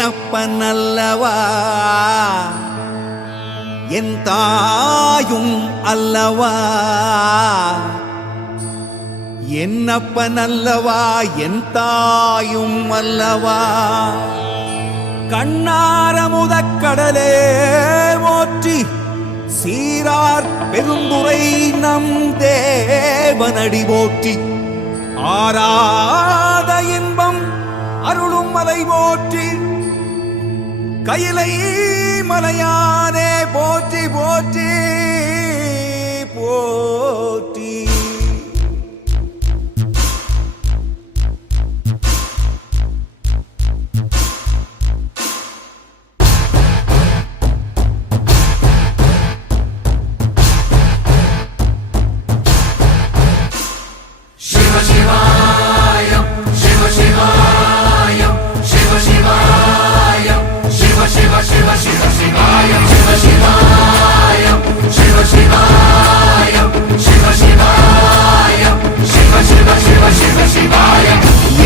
என்னப்பனல்லவா என் தாயும் அல்லவா, என்னப்பனல்லவா என் தாயும் அல்லவா. கண்ணாரமுதக்கடலே போற்றி சீரார் பெருந்துரை நம் தேவனடி போற்றி, ஆராத இன்பம் அருளும் மலை போற்றி, கையிலை மலையானே போற்றி போற்றி போற்றி.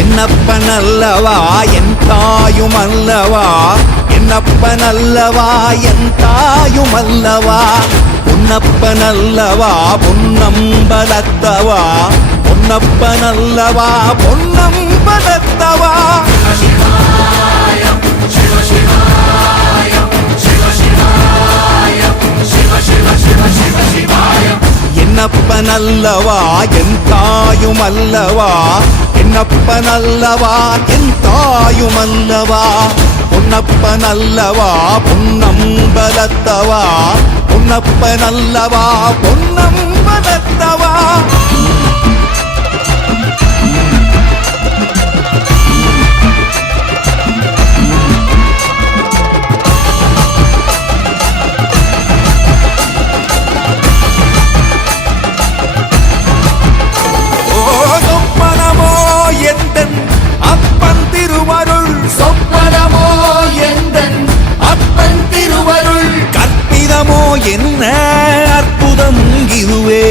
என்னப்பனல்லவா என் தாயும் அல்லவா, என்னப்பனல்லவா என் தாயும் அல்லவா, பொன்னப்பனல்லவா பொன்னம்பலத்தவா, பொன்னப்பனல்லவா பொன்னம்பலத்தவா. என்னப்பனல்லவா என் தாயும் அல்லவா, என்னப்பனல்லவா என் தாயும் அல்லவா, பொன்னப்பனல்லவா பொன்னம்பலத்தவா, பொன்னப்பனல்லவா பொன்னம்பலத்தவா. அப்பன் திருவருள் சொப்பனமோ எந்தன் அப்பன் திருவருள், கற்பிதமோ என்ன அற்புதம் இதுவே,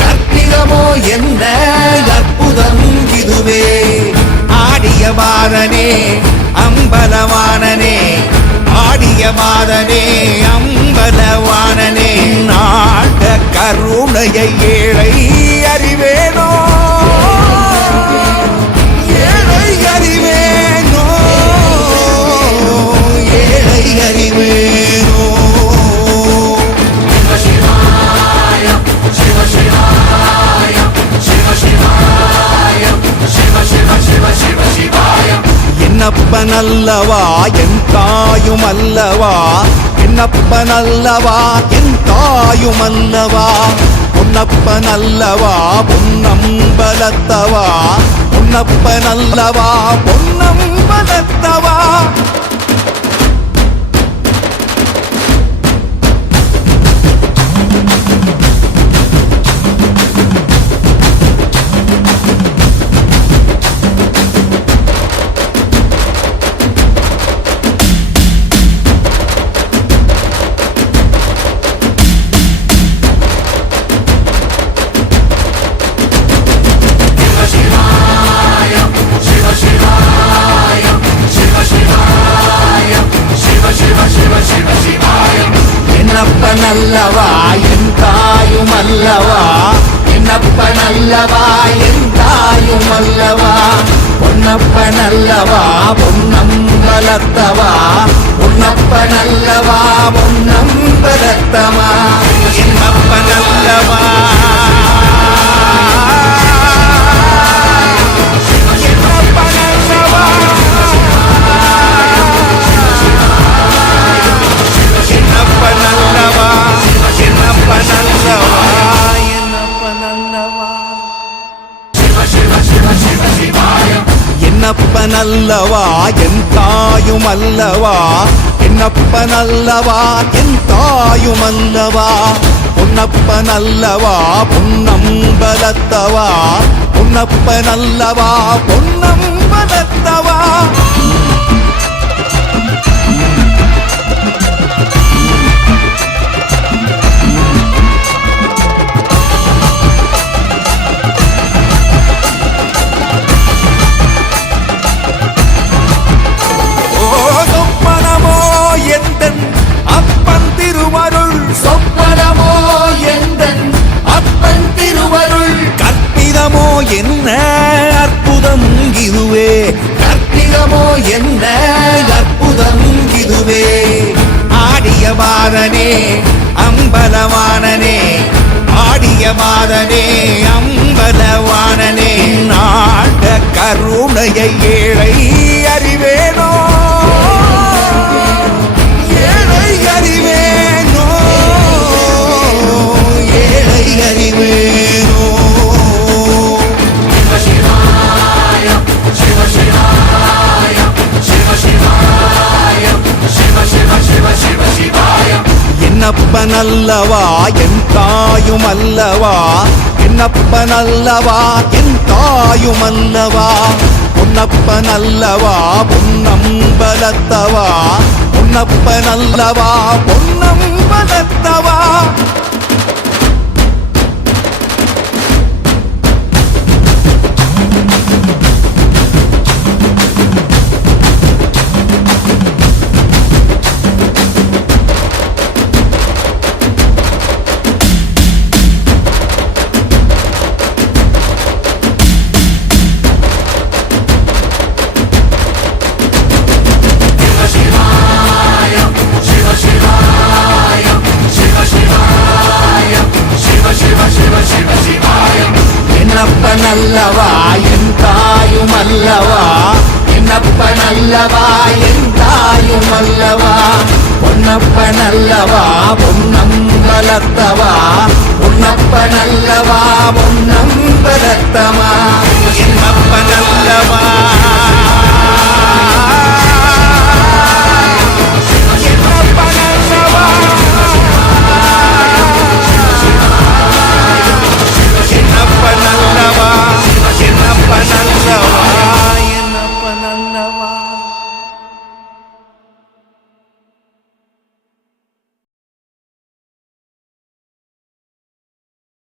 கற்பிதமோ என்ன அற்புதம் இதுவே. ஆடிய மாதனே அம்பலவானனே, ஆடிய மாதனே அம்பலவானனே, நாட கருணையை ஏழை அறிவேனோ, என்னப்பனல்லவா என் தாயும் அல்லவா, என்னப்பனல்லவா என் தாயும் அல்லவா, பொன்னப்பனல்லவா பொன்னம்பலத்தவா, பொன்னப்பனல்லவா பொன்னம்பலத்தவா. என்னப்பனல்லவா என் தாயும் அல்லவா, என்னப்பனல்லவா என் தாயும் அல்லவா, பொன்னப்பனல்லவா பொன்னம்பலத்தவா, பொன்னப்பனல்லவா பொன்னம்பலத்தவா. என்னப்பனல்லவா என்னப்பனல்லவா என் தாயும் அல்லவா, என்னப்பனல்லவா என் தாயும் அல்லவா, பொன்னப்பனல்லவா பொன்னம்பலத்தவா, பொன்னப்பனல்லவா பொன்னம்பலத்தவா. என்ன அற்புதம் இதுவே. ஆடிய மாதனே அம்பலவானனே, ஆடிய மாதனே அம்பலவானனே, நாட கருணையை ஏழை அறிவேனோ, ஏழை அறிவேனோ, ஏழை அறிவேனோ. என்னப்பனல்லவா என் தாயும் அல்லவா, என்னப்பனல்லவா என் தாயும் அல்லவா, பொன்னப்பனல்லவா பொன்னம்பலத்தவா, பொன்னப்பனல்லவா பொன்னம்பலத்தவா. என்னப்பனல்லவா என் தாயும் அல்லவா, என்னப்பனல்லவா என் தாயும் அல்லவா, பொன்னப்பனல்லவா பொன்னம்பலத்தவா, பொன்னப்பனல்லவா பொன்னம்பலத்தவா. என்னப்பனல்லவா